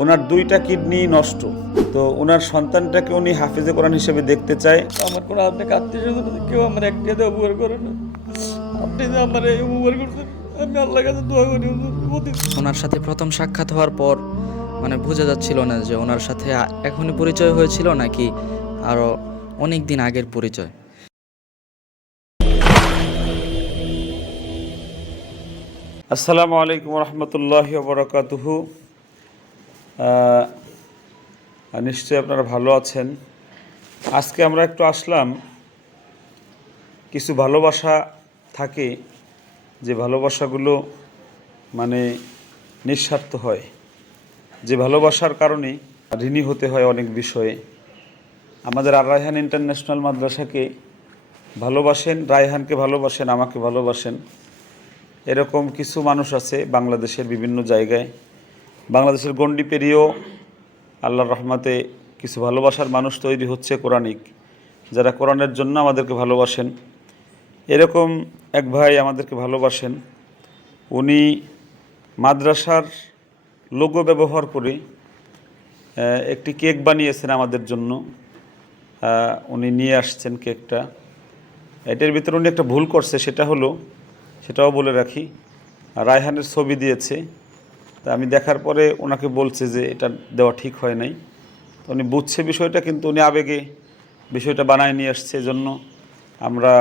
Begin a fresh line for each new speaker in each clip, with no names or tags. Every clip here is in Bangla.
ওনার দুইটা কিডনি নষ্ট। তো ওনার সন্তানটাকে উনি হাফিজে কোরআন হিসেবে দেখতে চায়।
আমার কোনো আপনি আত্মীয় স্বজন কেউ আমার একটা দিয়ে উপকার করে না। আপনি যে আমার এই উপকার করছেন আমি আল্লাহর কাছে দোয়া করি
ওনার সাথে প্রথম সাক্ষাৎ হওয়ার পর মানে বোঝা যাচ্ছিল না যে ওনার সাথে এখনই পরিচয় হয়েছিল নাকি আরও অনেক দিন আগের পরিচয়।
আসসালামু আলাইকুম রহমতুল্লাহ বরকাতুহু। নিশ্চয়ই আপনারা ভালো আছেন। আজকে আমরা একটু আসলাম, কিছু ভালোবাসা থাকে, যে ভালোবাসাগুলো মানে নিঃস্বার্থ হয়। যে ভালোবাসার কারণে ঋণী হতে হয় অনেক বিষয়ে। আমাদের আর রায়হান ইন্টারন্যাশনাল মাদ্রাসাকে ভালোবাসেন, রায়হানকে ভালোবাসেন, আমাকে ভালোবাসেন। এরকম কিছু মানুষ আছে বাংলাদেশের বিভিন্ন জায়গায়। বাংলাদেশের গণ্ডি পেরিয়েও আল্লাহর রহমাতে কিছু ভালোবাসার মানুষ তৈরি হচ্ছে কোরআনিক, যারা কোরআনের জন্য আমাদেরকে ভালোবাসেন। এরকম এক ভাই আমাদেরকে ভালোবাসেন। উনি মাদ্রাসার লোগো ব্যবহার করে একটি কেক বানিয়েছেন আমাদের জন্য। উনি নিয়ে আসছেন কেকটা। এটার ভিতরে উনি একটা ভুল করছে, সেটা হলো, সেটাও বলে রাখি, রায়হানের ছবি দিয়েছে। তা আমি দেখার পরে ওনাকে বলছে যে এটা দেওয়া ঠিক হয় নাই। তো উনি বুঝছে বিষয়টা, কিন্তু উনি আবেগে বিষয়টা বানায় নিয়ে আসছে জন্য আমরা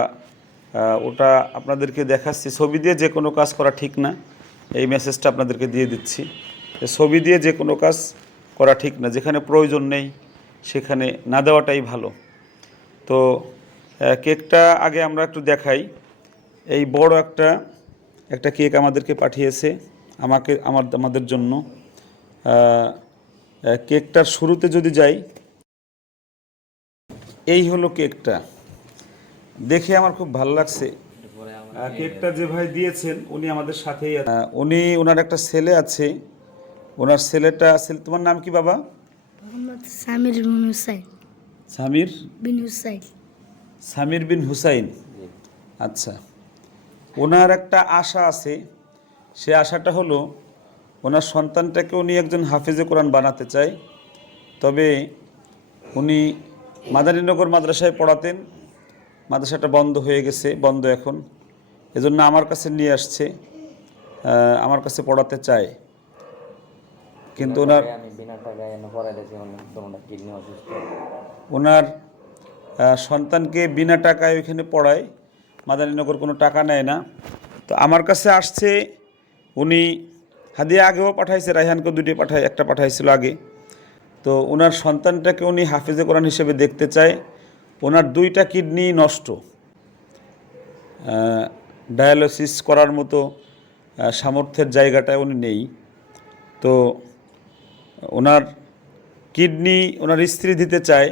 ওটা আপনাদেরকে দেখাচ্ছি। ছবি দিয়ে যে কোনো কাজ করা ঠিক না, এই মেসেজটা আপনাদেরকে দিয়ে দিচ্ছি। ছবি দিয়ে যে কোনো কাজ করা ঠিক না, যেখানে প্রয়োজন নেই সেখানে না দেওয়াটাই ভালো। তো কেকটা আগে আমরা একটু দেখাই। এই বড় একটা একটা কেক আমাদেরকে পাঠিয়েছে। আমাকে আমার আমাদের জন্য। কেকটার শুরুতে যদি যাই এই হলো কেকটা। দেখে আমার খুব ভালো লাগছে। কেকটা যে ভাই দিয়েছেন উনি আমাদের সাথেই উনি ওনার একটা ছেলে আছে। ওনার ছেলেটা ছেলে তোমার নাম কি বাবা?
সামির বিন হুসাইন। সামির? বিন হুসাইন।
সামির বিন হুসাইন। আচ্ছা। ওনার একটা আশা আছে। সে আশাটা হলো ওনার সন্তানটাকে উনি একজন হাফেজে কোরআন বানাতে চায়। তবে উনি মাদারীনগর মাদ্রাসায় পড়াতেন। মাদ্রাসাটা বন্ধ হয়ে গেছে বন্ধ এখন। এজন্য আমার কাছে নিয়ে আসছে আমার কাছে পড়াতে চায়। কিন্তু ওনার ওনার সন্তানকে বিনা টাকায় ওইখানে পড়ায়। মাদারীনগর কোনো টাকা নেয় না। তো আমার কাছে আসছে উনি হাদিয়া আগেও পাঠাইছে রায়হানকে দুটি পাঠায় একটা পাঠাইছিল আগে। তো ওনার সন্তানটাকে উনি হাফিজে কোরআন হিসেবে দেখতে চায়। ওনার দুইটা কিডনি নষ্ট। ডায়ালিসিস করার মতো সামর্থ্যের জায়গাটায় উনি নেই। তো ওনার কিডনি ওনার স্ত্রী দিতে চায়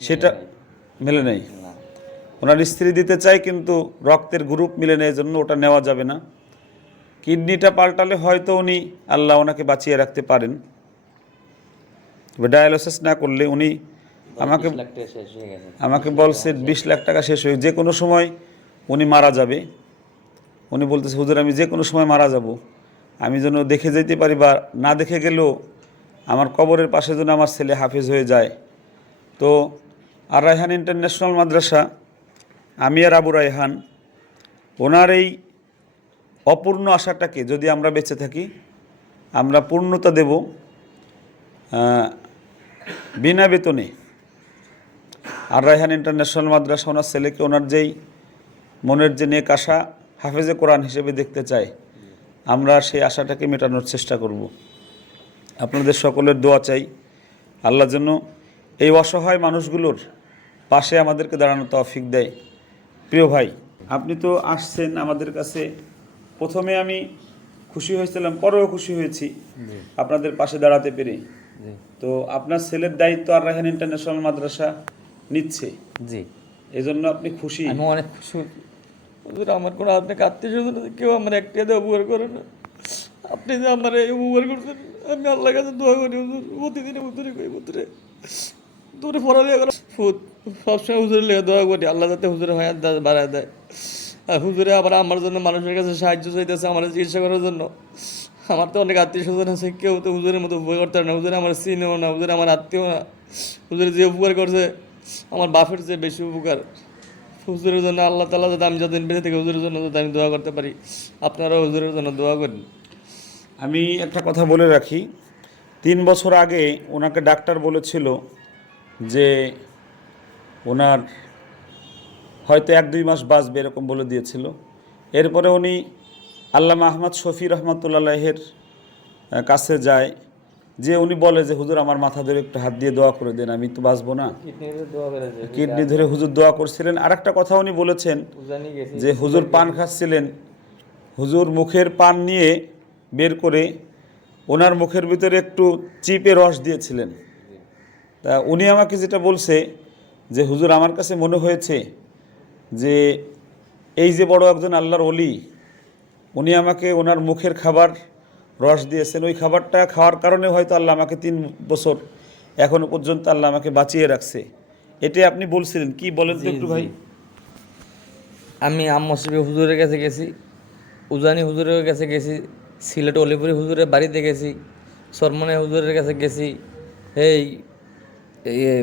সেটা মেলে নেই। ওনার স্ত্রী দিতে চায় কিন্তু রক্তের গ্রুপ মিলে নেই জন্য ওটা নেওয়া যাবে না। কিডনিটা পাল্টালে হয়তো উনি আল্লাহ ওনাকে বাঁচিয়ে রাখতে পারেন। ডায়ালিসিস না করলে উনি আমাকে আমাকে বলছে বিশ লাখ টাকা শেষ হয়ে যে কোনো সময় উনি মারা যাবে। উনি বলতেছে হুজুর আমি যে কোনো সময় মারা যাব। আমি যেন দেখে যেতে পারি বা না দেখে গেলেও আমার কবরের পাশে যেন আমার ছেলে হাফিজ হয়ে যায়। তো আর রায়হান ইন্টারন্যাশনাল মাদ্রাসা আমি আর আবু রায়হান ওনার এই অপূর্ণ আশাটাকে যদি আমরা বেঁচে থাকি, আমরা পূর্ণতা দেব বিনা বেতনে। আর রায়হান ইন্টারন্যাশনাল মাদ্রাসা, ওনার ছেলেকে, ওনার যেই মনের যে নেক আশা, হাফেজে কোরআন হিসেবে দেখতে চায় আমরা সেই আশাটাকে মেটানোর চেষ্টা করব। আপনাদের সকলের দোয়া চাই, আল্লাহ যেন এই অসহায় মানুষগুলোর পাশে আমাদেরকে দাঁড়ানো তৌফিক দেয়। প্রিয় ভাই, আপনি তো আসছেন আমাদের কাছে প্রথমে আমি খুশি হয়েছিলাম পরেও খুশি হয়েছি। আপনাদের পাশে দাঁড়াতে পেরে। তো আপনার ছেলের দায়িত্ব আর রায়হান ইন্টারন্যাশনাল মাদ্রাসা নিচ্ছে। জি। এই জন্য আপনি খুশি। আমি অনেক খুশি হুজুর, আমার কোনো আপনাকে আত্মীয় স্বজন কেউ আমার একটা দিয়ে উপকার করে না। আপনি যে আমার এই উপকার করছেন আমি আল্লাহর কাছে দোয়া করি হুজুর। প্রতিদিন হুজুরে কই হুজুরে। তোরে পড়ালেখা করা ফুট সবসময় হুজুরের লেগে দোয়া করি। আল্লাহ যাতে হুজুরে হায়াত দা- বাড়ায় দেয়। হুজুরে আবার আমার জন্য মানুষের কাছে সাহায্য চাইতেছে আমার চিকিৎসা করার জন্য। আমার তো অনেক আত্মীয় স্বজন আছে, কেউ তো হুজুরের মতো উপকার করতে না। হুজুর আমার চিনেও না, হুজুর আমার আত্মীয় না। হুজুরে যে উপকার করছে, আমার বাপের চেয়ে বেশি উপকার। হুজুরের জন্য আল্লাহ তালা যাতে আমি যতদিন বেঁচে থেকে, হুজুরের জন্য যাতে আমি দোয়া করতে পারি। আপনারাও হুজুরের জন্য দোয়া করেন। আমি একটা কথা বলে রাখি। তিন বছর আগে ওনাকে ডাক্তার বলেছিল যে ওনার হয়তো এক দুই মাস বাঁচবে এরকম বলে দিয়েছিল। এরপরে উনি আল্লামা আহমদ শফি রহমতুল্লাহের কাছে যায় যে উনি বলে যে হুজুর আমার মাথা ধরে একটু হাত দিয়ে দোয়া করে দেন আমি তো বাঁচবো না। কিডনি ধরে হুজুর দোয়া করছিলেন। আর একটা কথা উনি বলেছেন যে হুজুর পান খাচ্ছিলেন হুজুর মুখের পান নিয়ে বের করে ওনার মুখের ভিতরে একটু চিপে রস দিয়েছিলেন। তা উনি আমাকে যেটা বলছে যে হুজুর আমার কাছে মনে হয়েছে যে এই যে বড় একজন আল্লাহর অলি উনি আমাকে ওনার মুখের খাবার রস দিয়েছেন। ওই খাবারটা খাওয়ার কারণে হয়তো আল্লাহ আমাকে তিন বছর এখনও পর্যন্ত আল্লাহ আমাকে বাঁচিয়ে রাখছে। এটাই আপনি বলছিলেন কি বলেন তো একটু ভাই?
আমি আম্মসিবি হুজুরের কাছে গেছি উজানি হুজুরের কাছে গেছি সিলেট অলিপুরি হুজুরের বাড়িতে গেছি সরমনে হুজুরের কাছে গেছি এই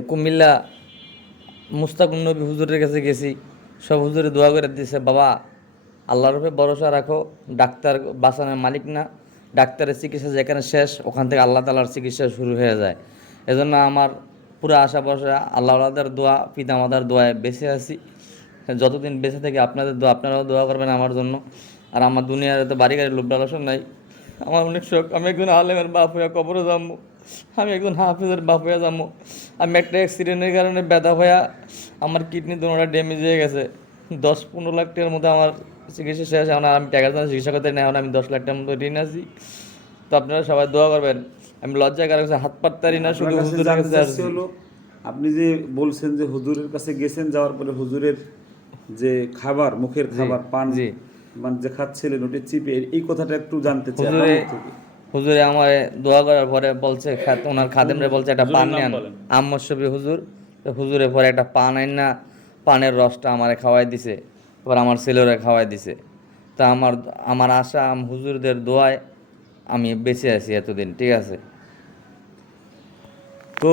কুমিল্লা মুস্তাকুন নবী হুজুরের কাছে গেছি। সব হুজুরে দোয়া করে দিয়েছে বাবা, আল্লাহর উপরে ভরসা রাখো, ডাক্তার বাঁচানোর মালিক না, ডাক্তারের চিকিৎসা যেখানে শেষ, ওখান থেকে আল্লাহ তালার চিকিৎসা শুরু হয়ে যায়। এজন্য আমার পুরো আশা ভরসা আল্লাহ আল্লাহর দোয়া পিতা মাতার দোয়ায় বেঁচে আছি। যতদিন বেঁচে থাকি, আপনাদের দোয়া, আপনারাও দোয়া করবেন আমার জন্য। আর আমার দুনিয়ার তো বাড়ি গাড়ি লোভ লালসন নাই। আমার অনেক শখ, আমি একজন আলেমের বাপ হইয়া কবরে যাব, আমি একজন হাফিজের বাপ হইয়া যাব। আমি একটা অ্যাক্সিডেন্টের কারণে ব্যথা হইয়া আমার কিডনি দুটা ড্যামেজ হয়ে গেছে। দশ পনেরো লাখ টাকার মতো আমার চিকিৎসা শেষ এখন আমি টাকার জন্য চিকিৎসা করতে নেই এখন আমি দশ লাখ টাকার মতো ঋণ আছি। তো আপনারা সবাই দোয়া করবেন। আমি লজ্জায় কারও কাছে হাত পাততারি না শুধু হুজুরের কাছে আসছি।
আপনি যে বলছেন যে হুজুরের কাছে গেছেন যাওয়ার পরে হুজুরের যে খাবার মুখের খাবার পান জি। মানে যে খাচ্ছিলেন ওটি চিপে এই কথাটা একটু জানতে চাই।
হুজুরে আমার দোয়া করার পরে বলছে ওনার খাদেমরে বলছে একটা পান নেন আম্মসবি হুজুর তো হুজুরে পরে একটা পান আইন না, পানের রসটা আমারে খাওয়াই দিছে, এবার আমার ছেলেরা খাওয়াই দিছে। তা আমার আমার আশা, আম হুজুরদের দোয়ায় আমি বেঁচে আছি এতদিন, ঠিক আছে?
তো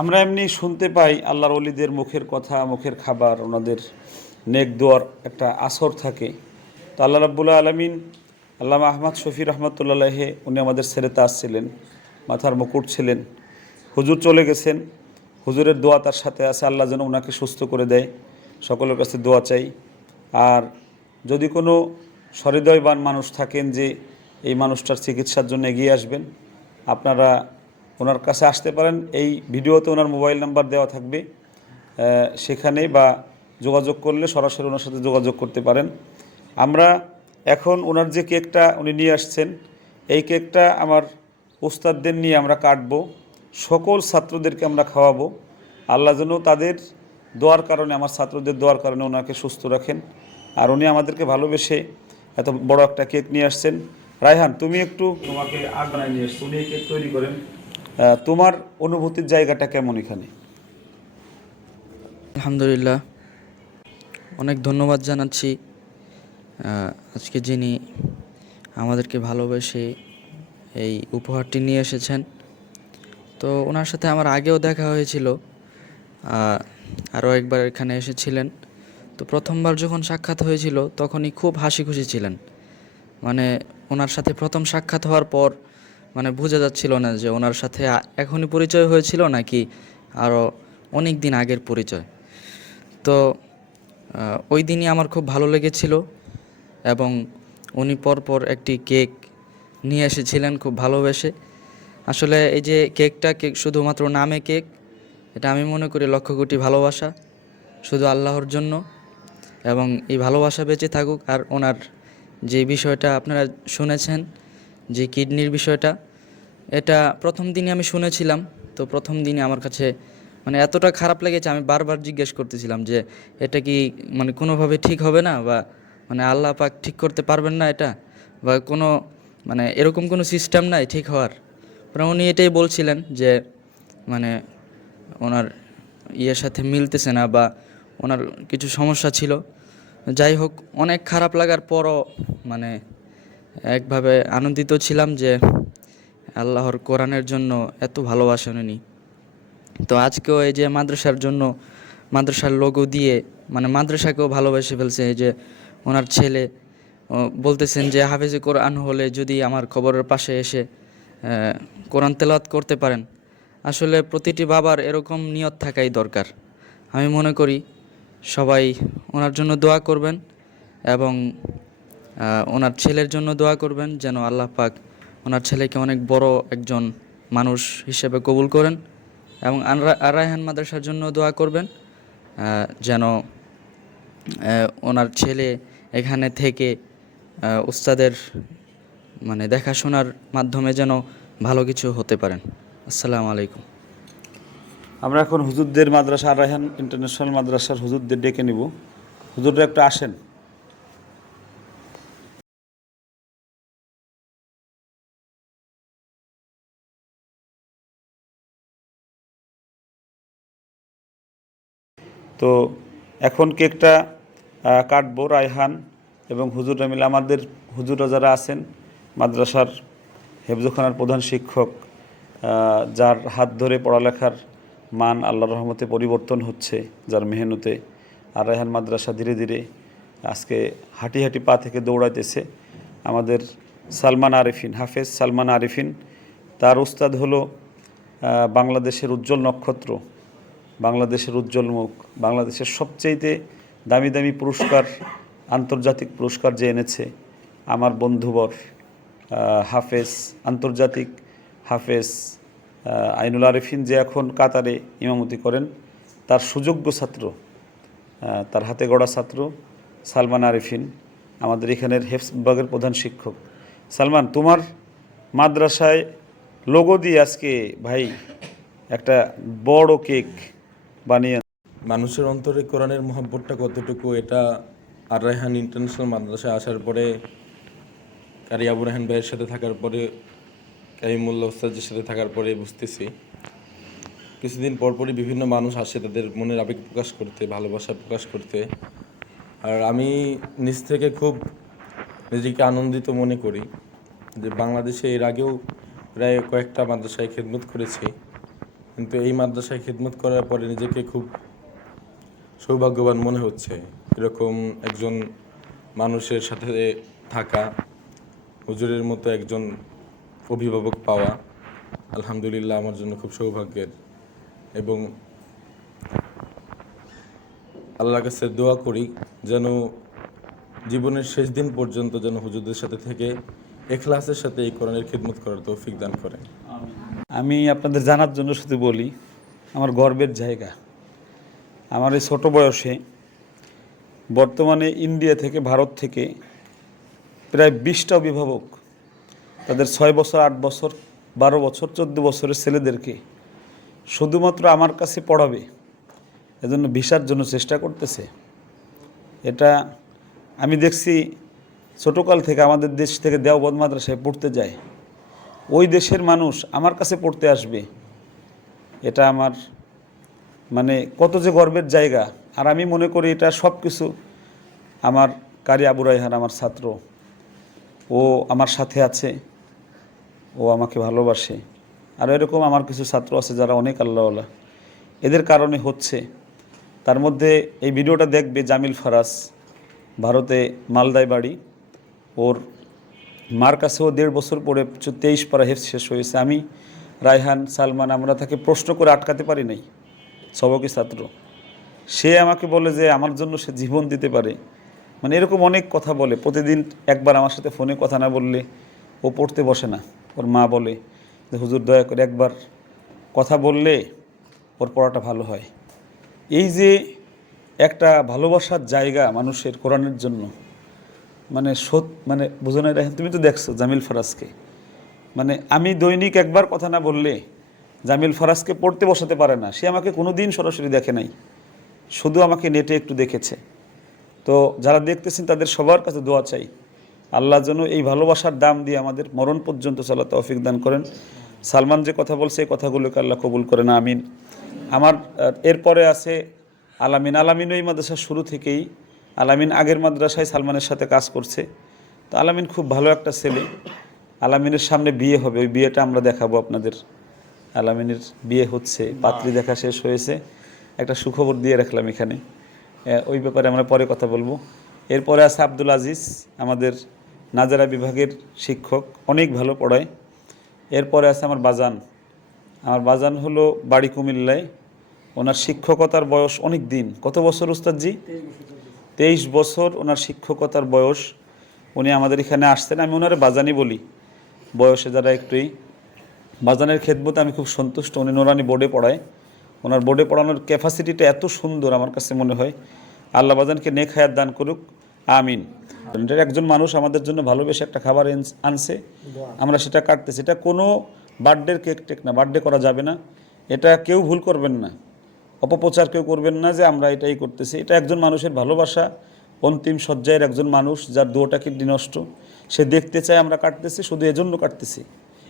আমরা এমনি শুনতে পাই আল্লাহর অলিদের মুখের কথা, মুখের খাবার, ওনাদের নেক দোয়ার একটা আসর থাকে। তো আল্লাহ রাব্বুল আলমিন, আল্লামা আহমদ শফি রহমতুল্লাহে উনি আমাদের ছেড়েতে আসছিলেন মাথার মুকুট ছিলেন। হুজুর চলে গেছেন হুজুরের দোয়া তার সাথে আছে, আল্লাহ যেন ওনাকে সুস্থ করে দেয়। সকলের কাছে দোয়া চাই। আর যদি কোনো সহৃদয়বান মানুষ থাকেন যে এই মানুষটার চিকিৎসার জন্য এগিয়ে আসবেন, আপনারা ওনার কাছে আসতে পারেন। এই ভিডিওতে ওনার মোবাইল নাম্বার দেওয়া থাকবে। সেখানে বা যোগাযোগ করলে সরাসরি ওনার সাথে যোগাযোগ করতে পারেন। আমরা এখন ওনার যে কেকটা উনি নিয়ে আসছেন, এই কেকটা আমার উস্তাদদের নিয়ে আমরা কাটবো। সকল ছাত্রদেরকে আমরা খাওয়াবো। আল্লাহ যেন তাদের দোয়ার কারণে আমার ছাত্রদের দোয়ার কারণে ওনাকে সুস্থ রাখেন। আর উনি আমাদেরকে ভালোবেসে এত বড় একটা কেক নিয়ে আসছেন। রায়হান তুমি একটু তোমাকে আগ বানায় নিয়ে এসছো উনি কেক তৈরি করেন। তোমার অনুভূতির জায়গাটা কেমন এখানে?
আলহামদুলিল্লাহ। অনেক ধন্যবাদ জানাচ্ছি। আজকে যিনি আমাদেরকে ভালোবেসে এই উপহারটি নিয়ে এসেছেন তো ওনার সাথে আমার আগেও দেখা হয়েছিল আরও একবার এখানে এসেছিলেন। তো প্রথমবার যখন সাক্ষাৎ হয়েছিল, তখনই খুব হাসি খুশি ছিলেন। মানে ওনার সাথে প্রথম সাক্ষাৎ হওয়ার পর মানে বোঝা যাচ্ছিল না যে ওনার সাথে এখনই পরিচয় হয়েছিল নাকি আরও অনেক দিন আগের পরিচয়। তো ওই দিনই আমার খুব ভালো লেগেছিল এবং উনি পরপর একটি কেক নিয়ে এসেছিলেন খুব ভালোবেসে। আসলে এই যে কেকটা, কেক শুধুমাত্র নামে কেক, এটা আমি মনে করি লক্ষ কোটি ভালোবাসা, শুধু আল্লাহর জন্য। এবং এই ভালোবাসা বেঁচে থাকুক আর ওনার যে বিষয়টা আপনারা শুনেছেন, যে কিডনির বিষয়টা, এটা প্রথম দিনই আমি শুনেছিলাম। তো প্রথম দিনে আমার কাছে মানে এতটা খারাপ লেগেছে, আমি বারবার জিজ্ঞেস করতেছিলাম যে এটা কি মানে কোনোভাবে ঠিক হবে না বা মানে আল্লাহ পাক ঠিক করতে পারবেন না এটা? বা কোনো মানে এরকম কোনো সিস্টেম নাই ঠিক হওয়ার? পরে উনি এটাই বলছিলেন যে মানে ওনার ইয়ের সাথে মিলতেছে না বা ওনার কিছু সমস্যা ছিল। যাই হোক, অনেক খারাপ লাগার পরও মানে একভাবে আনন্দিত ছিলাম যে আল্লাহর কোরআনের জন্য এত ভালোবাসা উনি। তো আজকেও এই যে মাদ্রাসার জন্য, মাদ্রাসার লোগো দিয়ে মানে মাদ্রাসাকেও ভালোবেসে ফেলছে এই যে ওনার ছেলে বলতেছেন যে হাফেজে কোরআন হলে যদি আমার খবরের পাশে এসে কোরআন তেলাওয়াত করতে পারেন। আসলে প্রতিটি বাবার এরকম নিয়ত থাকাই দরকার। আমি মনে করি সবাই ওনার জন্য দোয়া করবেন এবং ওনার ছেলের জন্য দোয়া করবেন যেন আল্লাহ পাক ওনার ছেলেকে অনেক বড় একজন মানুষ হিসেবে কবুল করেন এবং আর রায়হান মাদ্রাসার জন্য দোয়া করবেন যেন ওনার ছেলে এখানে থেকে উস্তাদের মানে দেখাশোনার মাধ্যমে যেন ভালো কিছু হতে পারেন। আসসালামু আলাইকুম।
আমরা এখন হুজুরদের মাদ্রাসা আর রায়হান ইন্টারন্যাশনাল মাদ্রাসার হুজুরদের ডেকে নিব। হুজুররা একটু আসেন। তো এখন কেকটা কাটবো রায়হান এবং হুজুররা মিলে। আমাদের হুজুররা যারা আছেন মাদ্রাসার হেফজোখানার প্রধান শিক্ষক যার হাত ধরে পড়ালেখার মান আল্লাহর রহমতে পরিবর্তন হচ্ছে যার মেহনতে। আর রায়হান মাদ্রাসা ধীরে ধীরে আজকে হাঁটি হাঁটি পা থেকে দৌড়াইতেছে। আমাদের সালমান আরিফিন, হাফেজ সালমান আরিফিন, তার উস্তাদ হলো বাংলাদেশের উজ্জ্বল নক্ষত্র, বাংলাদেশের উজ্জ্বল মুখ, বাংলাদেশের সবচেয়েতে দামি দামি পুরস্কার, আন্তর্জাতিক পুরস্কার যে এনেছে, আমার বন্ধুবর। হাফেজ, আন্তর্জাতিক হাফেজ আইনুল আরিফিন যে এখন কাতারে ইমামতি করেন, তার সুযোগ্য ছাত্র তার হাতে গড়া ছাত্র সালমান আরিফিন, আমাদের এখানের হেফস বিভাগের প্রধান শিক্ষক। সালমান, তোমার মাদ্রাসায় লোগো দিয়ে আজকে ভাই একটা বড় কেক বানিয়ে
মানুষের অন্তরে কোরআনের মহব্বতটা কতটুকু, এটা আর রায়হান ইন্টারন্যাশনাল মাদ্রাসায় আসার পরে কারি আবু রাহান ভাইয়ের সাথে থাকার পরে, কারিমুল্লাহ ওস্তাদের সাথে থাকার পরে বুঝতেছি, কিছুদিন পরপরই বিভিন্ন মানুষ আসে তাদের মনের আবেগ প্রকাশ করতে, ভালোবাসা প্রকাশ করতে। আর আমি নিজ থেকে খুব নিজেকে আনন্দিত মনে করি যে বাংলাদেশে এর আগেও প্রায় কয়েকটা মাদ্রাসায় খেদমত করেছি। কিন্তু এই মাদ্রাসায় খেদমত করার পরে নিজেকে খুব সৌভাগ্যবান মনে হচ্ছে। এরকম একজন মানুষের সাথে থাকা হুজুরের মতো একজন অভিভাবক পাওয়া, আলহামদুলিল্লাহ আমার জন্য খুব সৌভাগ্যের। এবং আল্লাহর কাছে দোয়া করি যেন জীবনের শেষ দিন পর্যন্ত যেন হুজুরদের সাথে থেকে এখলাসের সাথে এই কোরআনের খিদমত করার তৌফিক দান করেন।
আমি আপনাদের জানার জন্য শুধু বলি, আমার গর্বের জায়গা। আমার এই ছোটো বয়সে বর্তমানে ইন্ডিয়া থেকে ভারত থেকে প্রায় বিশটা অভিভাবক, তাদের ছয় বছর, আট বছর, বারো বছর, চোদ্দ বছরের ছেলেদেরকে শুধুমাত্র আমার কাছে পড়াবে, এজন্য ভিসার জন্য চেষ্টা করতেছে। এটা আমি দেখছি ছোটোকাল থেকে আমাদের দেশ থেকে দেওবন্দ মাদ্রাসায় পড়তে যায়। ওই দেশের মানুষ আমার কাছে পড়তে আসবে। এটা আমার মানে কত যে গর্বের জায়গা। আর আমি মনে করি এটা সব কিছু আমার কারি আবু রাইহান আমার ছাত্র। ও আমার সাথে আছে, ও আমাকে ভালোবাসে। আর এরকম আমার কিছু ছাত্র আছে যারা অনেক আল্লাহওয়ালা। এদের কারণে হচ্ছে, তার মধ্যে এই ভিডিওটা দেখবে জামিল ফারাস ভারতে মালদায় বাড়ি। ওর মার কাছেও দেড় বছর পরে তেইশ পারা হেফ শেষ হয়েছে। আমি, রায়হান, সালমান, আমরা তাকে প্রশ্ন করে আটকাতে পারি নাই সবকি ছাত্র। সে আমাকে বলে যে, আমার জন্য সে জীবন দিতে পারে। মানে এরকম অনেক কথা বলে। প্রতিদিন একবার আমার সাথে ফোনে কথা না বললে ও পড়তে বসে না, ওর মা বলে, যে হুজুর দয়া করে একবার কথা বললে ওর পড়াটা ভালো হয়। এই যে একটা ভালোবাসার জায়গা মানুষের কোরআনের জন্য মানে সত মানে বুঝো না রাখেন তুমি তো দেখছ জামিল ফরাজকে। মানে আমি দৈনিক একবার কথা না বললে জামিল ফরাজকে পড়তে বসাতে পারে না, সে আমাকে কোনো দিন সরাসরি দেখে নাই। শুধু আমাকে নেটে একটু দেখেছে। তো যারা দেখতেছেন, তাদের সবার কাছে দোয়া চাই। আল্লাহ যেন এই ভালোবাসার দাম দিয়ে আমাদের মরণ পর্যন্ত চলা তৌফিক দান করেন। সালমান যে কথা বলছে, এই কথাগুলোকে আল্লাহ কবুল করেন, আমিন। আমার এরপরে আছে আলামিন। আলামিন ওই মাদ্রাসা শুরু থেকেই, আলামিন আগের মাদ্রাসায় সালমানের সাথে কাজ করছে। তো আলামিন খুব ভালো একটা ছেলে। আলামিনের সামনে বিয়ে হবে, ওই বিয়েটা আমরা দেখাবো আপনাদের। আলামিনের বিয়ে হচ্ছে, পাত্রী দেখা শেষ হয়েছে। একটা সুখবর দিয়ে রাখলাম এখানে। ওই ব্যাপারে আমরা পরে কথা বলব। এরপরে আছে আব্দুল আজিজ, আমাদের নাজারা বিভাগের শিক্ষক, অনেক ভালো পড়ায়। এরপরে আছে আমার বাজান। আমার বাজান হলো বাড়ি কুমিল্লায়। ওনার শিক্ষকতার বয়স অনেক দিন। কত বছর উস্তাদজি? তেইশ বছর ওনার শিক্ষকতার বয়স। উনি আমাদের এখানে আসতেন আমি ওনার বাজানি বলি। বয়সে যারা একটুই। বাজানের খেদমতে আমি খুব সন্তুষ্ট। উনি নোরানি বোর্ডে পড়ায়। ওনার বোর্ডে পড়ানোর ক্যাপাসিটিটা এত সুন্দর আমার কাছে মনে হয়। আল্লাহ বাজানকে নেক হায়াত দান করুক। আমিন। একজন মানুষ আমাদের জন্য ভালোবেসে একটা খাবার আনছে। আমরা সেটা কাটতেছি এটা কোনো বার্থডের কেক টেক না, বার্থডে করা যাবে না। এটা কেউ ভুল করবেন না। অপপ্রচার কেউ করবেন না যে আমরা এটাই করতেছি। এটা একজন মানুষের ভালোবাসা, অন্তিম শয্যায়ের একজন মানুষ যার দুটা কিডনি নষ্ট। সে দেখতে চায় আমরা কাটতেছি, শুধু এজন্য কাটতেছি।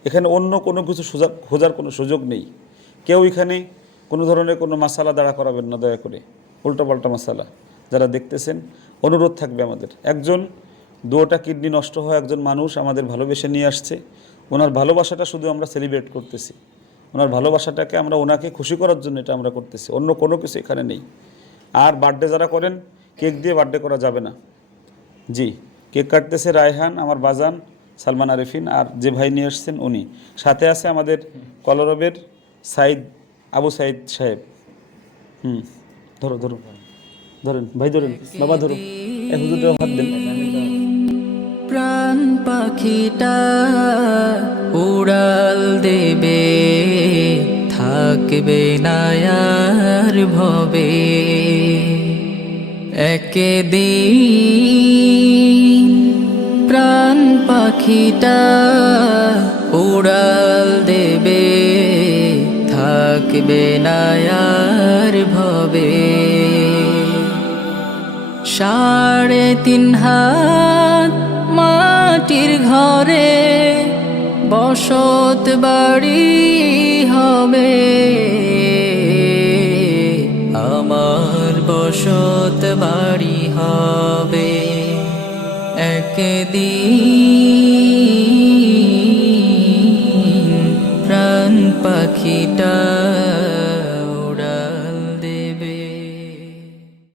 এখানে অন্য কোনো কিছু খোঁজার কোনো সুযোগ নেই। কেউ এখানে কোনো ধরনের কোনো মশালা দাঁড়া করাবেন না, দয়া করে। উল্টোপাল্টা মশালা। যারা দেখতেছেন, অনুরোধ থাকবে আমাদের। একজন দুটা কিডনি নষ্ট হওয়া একজন মানুষ আমাদের ভালোবেসে নিয়ে আসছে। ওনার ভালোবাসাটা শুধু আমরা সেলিব্রেট করতেছি। ওনার ভালোবাসাটাকে আমরা ওনাকে খুশি করার জন্য এটা আমরা করতেছি। অন্য কোনো কিছু এখানে নেই। আর বার্থডে যারা করেন, কেক দিয়ে বার্থডে করা যাবে না। জি, কেক কাটতেছে রায়হান, আমার বাজান, সালমান আরিফিন আর যে ভাই নিয়ে আসছেন উনি। সাথে আছে আমাদের কলরবের সাইদ আবু সাইদ সাহেব। হুম, ধরো ধরো, ধরেন, ভাই ধরেন, বাবা ধরো। এ হুজুরটাও হাত দেন। প্রাণ পাখিটা উড়াল দেবে, থাকবে না আর ভবে। একদিন প্রাণ পাখিটা উড়াল দেবে থাকবে না ভবে। সাড়ে তিন হাত মাটির ঘরে বসত বাড়ি হবে। আমার বসত বাড়ি হবে। একদিন